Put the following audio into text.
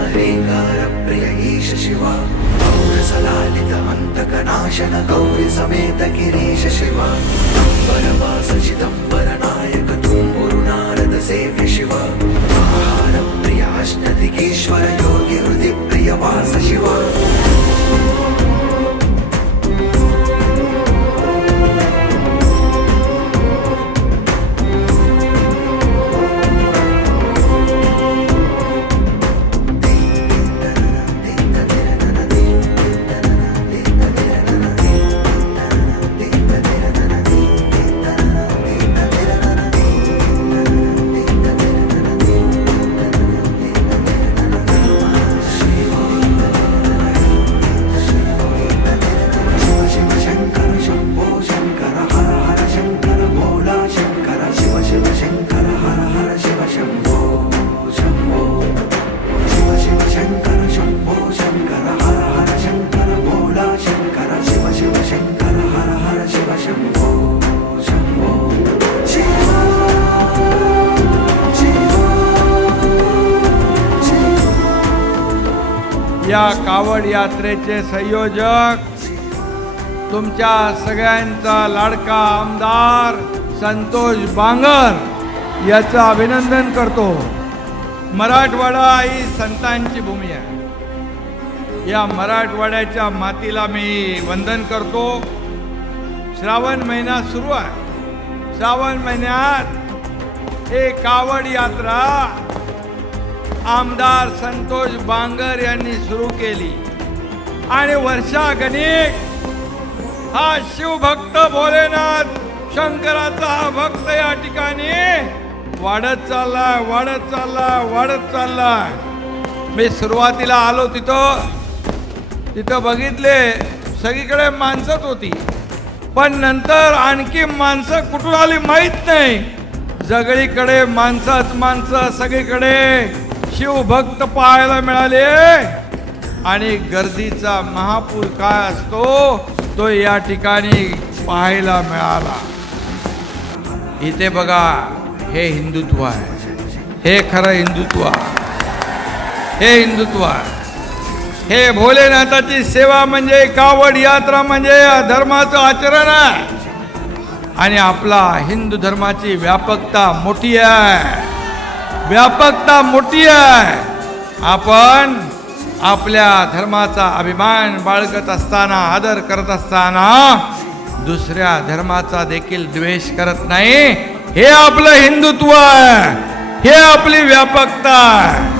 శ్రవణవేంగార ప్రియ ఈశ శివ పౌరసలాలిత అంతక నాశన గౌరి సమేత గిరీశ శివ తంబర వాస చిదంబర నాయక తూంబురు నారద సేవ్య శివ ఆహార ప్రియ అష్టదిగీశ్వర యోగి హృది ప్రియ వాస శివ या कावड यात्रेचे संयोजक तुमच्या सगळ्यांचा लाडका आमदार संतोष बांगर याचं अभिनंदन करतो. मराठवाडा ही संतांची भूमी आहे. या मराठवाड्याच्या मातीला मी वंदन करतो. श्रावण महिना सुरू आहे. श्रावण महिन्यात हे कावड यात्रा आमदार संतोष बांगर यांनी सुरू केली. आणि वर्षा गणिक हा शिवभक्त भोलेनाथ शंकराचा हा भक्त या ठिकाणी वाढत चालला वाढत चालला वाढत चालला मी सुरुवातीला आलो तिथं तिथं बघितले सगळीकडे माणसंच होती. पण नंतर आणखी माणसं कुठून आली माहीत नाही. सगळीकडे माणसंच माणसं सगळीकडे. शिवभक्त पाहायला मिळाले. आणि गर्दीचा महापूर काय असतो तो या ठिकाणी पाहायला मिळाला. इथे बघा हे हिंदुत्व आहे. हे खरं हिंदुत्व हे हिंदुत्व आहे. हे भोलेनाथाची सेवा म्हणजे कावड यात्रा म्हणजे या धर्माचं आचरण आहे. आणि आपला हिंदू धर्माची व्यापकता मोठी आहे. व्यापकता मोठी आहे. आपण आपल्या धर्माचा अभिमान बाळगत असताना आदर करत असताना दुसऱ्या धर्माचा देखील द्वेष करत नाही. हे आपलं हिंदुत्व आहे. हे आपली व्यापकता आहे.